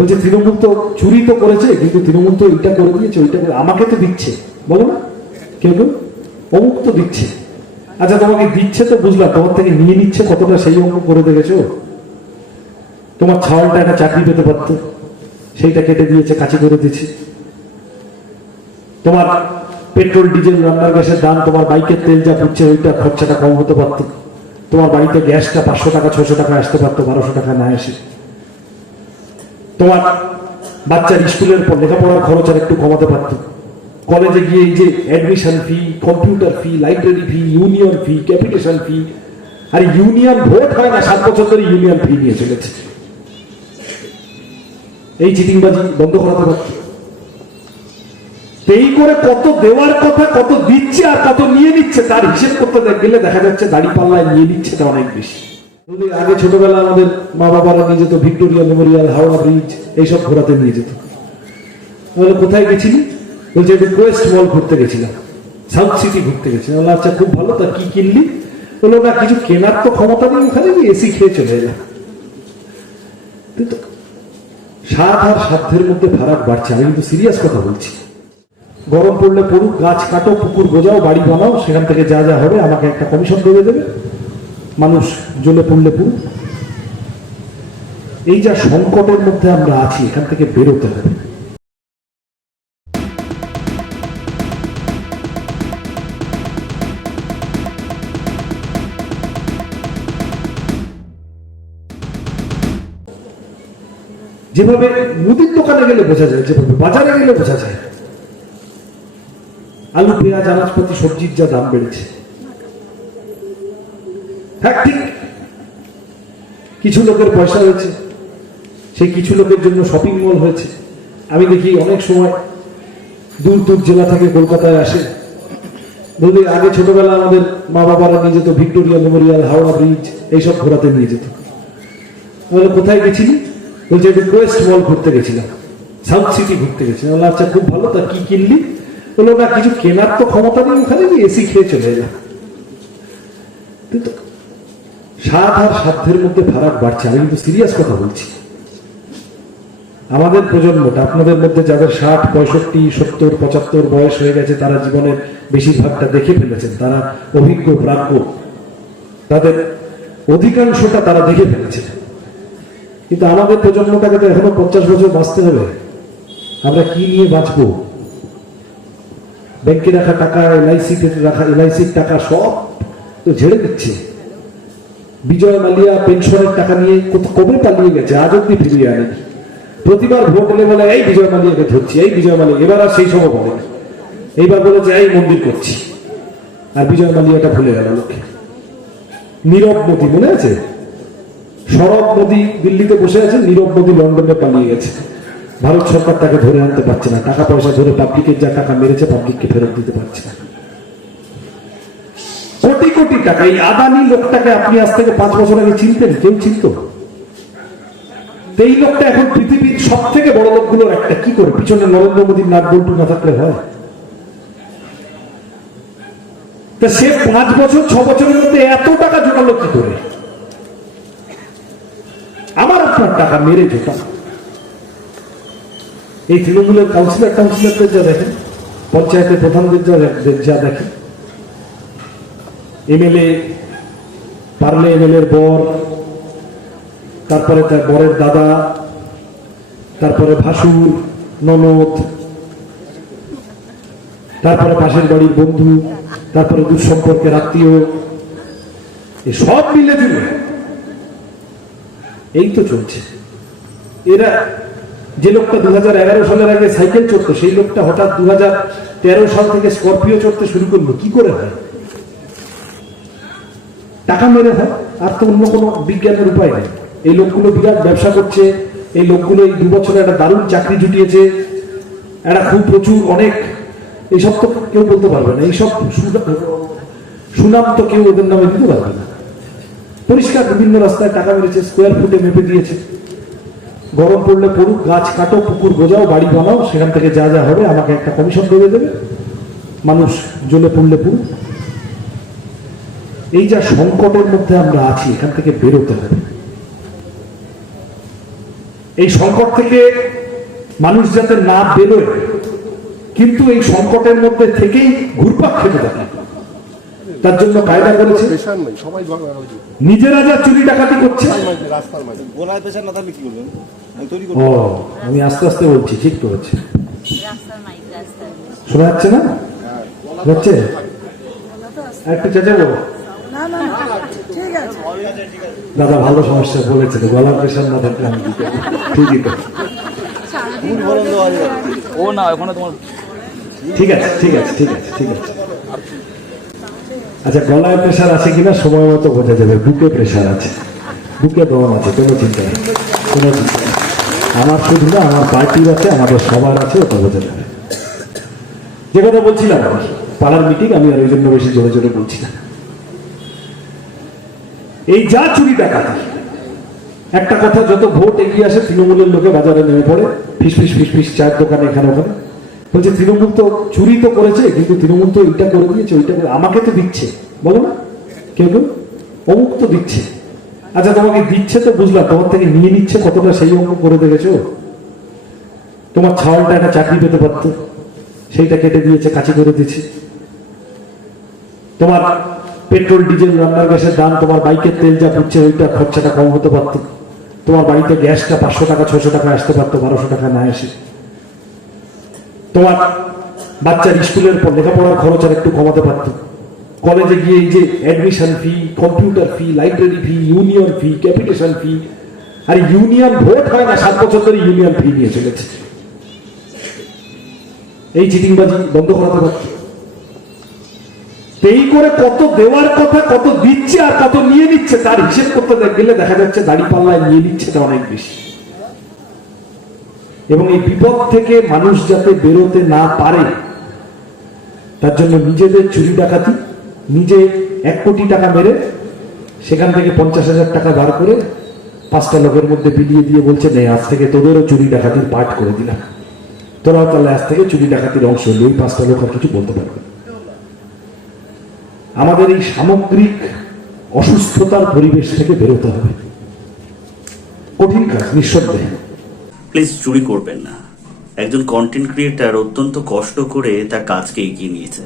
বলছে, তৃণমূল তো চুরি তো করেছে, কিন্তু তৃণমূল তো এইটা করে দিয়েছে, ওইটা করে আমাকে তো দিচ্ছে। বলো না। কেউ কেউ অমুক তো দিচ্ছে। আচ্ছা তোমাকে দিচ্ছে তো বুঝলাম, তোমার থেকে নিয়ে নিচ্ছে কতটা সেই অঙ্ক করে দেখেছ? তোমার ছাওয়ালটা একটা চাকরি পেতে পারতো, সেইটা কেটে দিয়েছে কাছে করে দিয়েছে। তোমার পেট্রোল, ডিজেল, রান্নার গ্যাসের দাম, তোমার বাইকের তেল যা পুচ্ছে ওইটা খরচাটা কম হতে পারতো। তোমার বাড়িতে গ্যাসটা পাঁচশো টাকা ছশো টাকা আসতে পারতো, বারোশো টাকা না এসে। তোমার বাচ্চার স্কুলের পর লেখাপড়ার খরচ আর একটু কমাতে পারতো। কলেজে গিয়ে এই যে admission fee computer fee library fee union fee capitation fee আর ইউনিয়ন ভোট হয় না, সাত বছর ধরে ইউনিয়ন ফি নিয়ে চলেছে। এই চিটিংবাজি বন্ধ করাতে পারত এই করে কত দেওয়ার কথা, কত দিচ্ছে আর কত নিয়ে নিচ্ছে, তার হিসেব করতে গেলে দেখা যাচ্ছে দাড়ি পাল্লায় নিয়ে নিচ্ছে তা অনেক বেশি। আগে ছোটবেলা আমাদের মা বাবারা নিয়ে যেত ভিক্টোরিয়া মেমোরিয়াল, হাওড়া ব্রিজ, এইসব ঘোরাতে নিয়ে যেত। তাহলে কোথায় গেছিলি? বলছে, একটু কোয়েস্ট মল ঘুরতে গেছিলাম, সাউথ সিটি ঘুরতে গেছিলাম। আচ্ছা খুব ভালো, তা কি কিনলি? বলল, না, কিছু কেনার তো ক্ষমতা নেই ওখানে এসি খেয়ে চলে এলাম। কিন্তু স্বাদ আর সাধ্যের মধ্যে ফারাক বাড়ছে, আমি কিন্তু সিরিয়াস কথা বলছি। গরম পড়লে পড়ুক, গাছ কাটো, পুকুর গোজাও, বাড়ি বানাও, সেখান থেকে যা যা হবে, আমাকে একটা কমিশন দেবে দেবে। মানুষ জ্বলে পড়লে পড়ুক। এই যা সংকটের মধ্যে আমরা আছি, এখান থেকে বেরোতে হবে। যেভাবে মুদির দোকানে গেলে বোঝা যায়, যেভাবে বাজারে গেলে বোঝা যায়। আলু, পেঁয়াজ, আনাজপাতি, সবজির যা দাম বেড়েছে। হ্যাঁ ঠিক। কিছু লোকের পয়সা হয়েছে সেই কিছু লোকের জন্য শপিং মল হয়েছে। আমি দেখি অনেক সময় দূর দূর জেলা থেকে কলকাতায় আসে। যদি আগে ছোটবেলা আমাদের মা বাবারা নিয়ে যেত ভিক্টোরিয়া মেমোরিয়াল হাওড়া ব্রিজ এইসব ঘোরাতে নিয়ে যেত। বলে কোথায় গেছিলি? বলছে একটু কোয়েস্ট মল ঘুরতে গেছিলাম। সাউথ সিটি ঘুরতে গেছিলাম। বললাম, আচ্ছা খুব ভালো তা কি কিনলি? বলল না কিছু কেনার তো ক্ষমতা নেই ওখানে এসি খেয়ে চলে এলাম। কিন্তু স্বাদ আর সাধ্যের মধ্যে ফারাক বাড়ছে। আমি কিন্তু সিরিয়াস কথা বলছি। আমাদের প্রজন্মটা, আপনাদের মধ্যে যাদের ষাট, পঁয়ষট্টি, সত্তর, পঁচাত্তর বয়স হয়ে গেছে, তারা জীবনের বেশিরভাগটা দেখে ফেলেছেন। তারা অভিজ্ঞ, প্রাজ্ঞ। তাদের অধিকাংশটা তারা দেখে ফেলেছে কিন্তু আমাদের প্রজন্মটাকে তো এখনও পঞ্চাশ বছর বাঁচতে হবে। আমরা কি নিয়ে বাঁচবো? ব্যাংকে রাখা টাকা, এলআইসি রাখা, এলআইসির টাকা সব তো ঝেড়ে দিচ্ছে। বিজয় মালিয়া পেনশনের টাকা নিয়ে কবে পালিয়ে গেছে? আজ অব্দি ফিরিয়ে আনেনি। প্রতিবার ভোট এলে বলে, এই বিজয় মালিয়াকে ধরছি, এই বিজয় মালিয়া। এবার আর সেই সময় বলে। এইবার বলেছে, এই মন্দির করছি। আর বিজয় মালিয়াটা ভুলে গেল লোকে। নীরব মোদী, মনে আছে? শরৎ মোদী দিল্লিতে বসে আছে, নীরব মোদী লন্ডনে পালিয়ে গেছে। ভারত সরকার তাকে ধরে আনতে পারছে না। টাকা পয়সা ধরে পাবলিকের যা টাকা মেরেছে পাবলিককে ফেরত দিতে পারছে না। কোটি কোটি টাকা। এই আদানি লোকটাকে আপনি আজ থেকে পাঁচ বছর আগে চিনতেন? কেউ চিনত? এই লোকটা এখন পৃথিবীর সব থেকে বড় লোকগুলোর একটা। কি করে? পিছনে নরেন্দ্র মোদীর নাক বল্টু না থাকলে হয়? তা সে পাঁচ বছর, ছ বছরের মধ্যে এত টাকা জোটালো কি করে? আমার আপনার টাকা মেরে জোটা এই তৃণমূলের কাউন্সিলর কাউন্সিলরদের যা দেখেন, পঞ্চায়েতের প্রধানদের যা দেখেন এমএলএ পারলে এমএলএর বর, তারপরে তার বরের দাদা, তারপরে ভাসুর, ননদ, তারপরে পাশের বাড়ির বন্ধু, তারপরে দূর সম্পর্কের আত্মীয় সব মিলে দিলে। এই তো চলছে। এরা যে লোকটা দু হাজার এগারো সালের আগে সাইকেল চড়তো, সেই লোকটা হঠাৎ দু হাজার তেরো সাল থেকে স্করপিও চড়তে শুরু করল। কি করে হয়? টাকা মেরে হয়, আর তো অন্য কোনো বিজ্ঞানের উপায় নেই। এই লোকগুলো বিরাট ব্যবসা করছে, এই লোকগুলো এই দু বছরে একটা দারুণ চাকরি জুটিয়েছে, একটা খুব প্রচুর, অনেক, এইসব তো কেউ বলতে পারবে না, এইসব সুনাম তো কেউ ওদের নামে দিতে পারবে না। পরিষ্কার বিভিন্ন রাস্তায় টাকা মেরেছে স্কোয়ার ফুটে মেপে দিয়েছে। গরম পড়লে পড়ুক, গাছ কাটো, পুকুর গোজাও, বাড়ি বানাও, সেখান থেকে যা যা হবে, আমাকে একটা কমিশন দেবে দেবে। মানুষ জ্বলে পড়লে পড়ুক। এই যা সংকটের মধ্যে আমরা আছি এখান থেকে বেরোতে হবে। এই সংকট থেকে মানুষ যাতে না বেরোয় কিন্তু এই সংকটের মধ্যে থেকেই ঘুরপাক খেতে থাকে। তার জন্য কায়দা করেছে নিজেরা যা চুরি ডাকাতি করছে ও আমি আস্তে আস্তে বলছি ঠিক তো হচ্ছে শোনা যাচ্ছে না? যাচ্ছে? একটু চেঁচাবো? দাদা ভালো সমস্যা বলেছে তো গলার প্রেশার না থাকলে আমি ঠিকই। ও না ওখানে তোমার ঠিক আছে ঠিক আছে ঠিক আছে ঠিক আছে। আচ্ছা গলায় প্রেশার আছে কিনা সময় মতো বোঝা যাবে। বুকে প্রেশার আছে। বুকে দম আছে কোনো চিন্তা নেই কোনো চিন্তা নেই। আমার শুধু না আমার পার্টির আছে আমাদের সবার আছে ওটা বোঝা যাবে। যে কথা বলছিলাম আমি পাড়ার মিটিং আমি আর ওই জন্য বেশি জোরে জোরে বলছি না। এই যা চুরি ডাকাতি একটা কথা, যত ভোট এগিয়ে আসে, তৃণমূলের লোকে বাজারে নেমে পড়ে, ফিস ফিস ফিস ফিস, চায়ের দোকানে, এখানে, ওখানে। বলছে, তৃণমূল তো চুরি তো করেছে, কিন্তু তৃণমূল তো এইটা করে দিয়েছে, ওইটা করে আমাকে তো দিচ্ছে। বলো না। কেউ কেউ অমুক তো দিচ্ছে। আচ্ছা তোমাকে দিচ্ছে তো বুঝলাম, তোমার থেকে নিয়ে নিচ্ছে কতটা সেই অঙ্ক করে দেখেছ? তোমার ছাওয়ালটা একটা চাকরি পেতে পারতো, সেইটা কেটে দিয়েছে কাছে করে দিয়েছে। তোমার পেট্রোল, ডিজেল, রান্নার গ্যাসের দাম তোমার বাইকের তেল যা পুচ্ছে ওইটা খরচাটা কম হতে পারতো। তোমার বাড়িতে গ্যাসটা পাঁচশো টাকা ছশো টাকা আসতে পারতো, বারোশো টাকা না এসে। তোমার বাচ্চার স্কুলের পর লেখাপড়ার খরচ আর একটু কমাতে পারতো। কলেজে গিয়ে এই যে admission fee computer fee library fee union fee capitation fee আর ইউনিয়ন ভোট হয় না, সাত বছর ধরে ইউনিয়ন ফি নিয়ে চলেছে। এই চিটিংবাজি বন্ধ করাতে পারতো। এই করে কত দেওয়ার কথা, কত দিচ্ছে আর কত নিয়ে নিচ্ছে, তার হিসেব করতে গেলে দেখা যাচ্ছে দাড়ি পাল্লায় নিয়ে নিচ্ছে তা অনেক বেশি এবং এই বিপদ থেকে মানুষ যাতে বেরোতে না পারে, তার জন্য নিজেদের চুরি ডাকাতি, নিজে এক কোটি টাকা মেরে সেখান থেকে পঞ্চাশ হাজার টাকা বার করে পাঁচটা লোকের মধ্যে বিলিয়ে দিয়ে বলছে, নে, আজ থেকে তোদেরও চুরি ডাকাতির পাঠ করে দিলাম তোরাও তাহলে আজ থেকে চুরি ডাকাতির অংশ হলি ওই পাঁচটা লোক আর কিছু বলতে পারবে না। আমাদের এই সামগ্রিক অসুস্থতার পরিবেশ থেকে বেরোতে হবে। কঠিন কাজ, নিঃসন্দেহে। প্লিজ চুরি করবেন না। একজন কন্টেন্ট ক্রিয়েটার অত্যন্ত কষ্ট করে তার কাজকে এগিয়ে নিয়েছে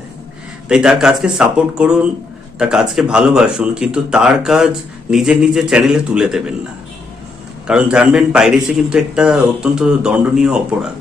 তাই তার কাজকে সাপোর্ট করুন, তার কাজকে ভালোবাসুন, কিন্তু তার কাজ নিজের নিজের চ্যানেলে তুলে দেবেন না। কারণ জানবেন পাইরেসি কিন্তু একটা অত্যন্ত দণ্ডনীয় অপরাধ।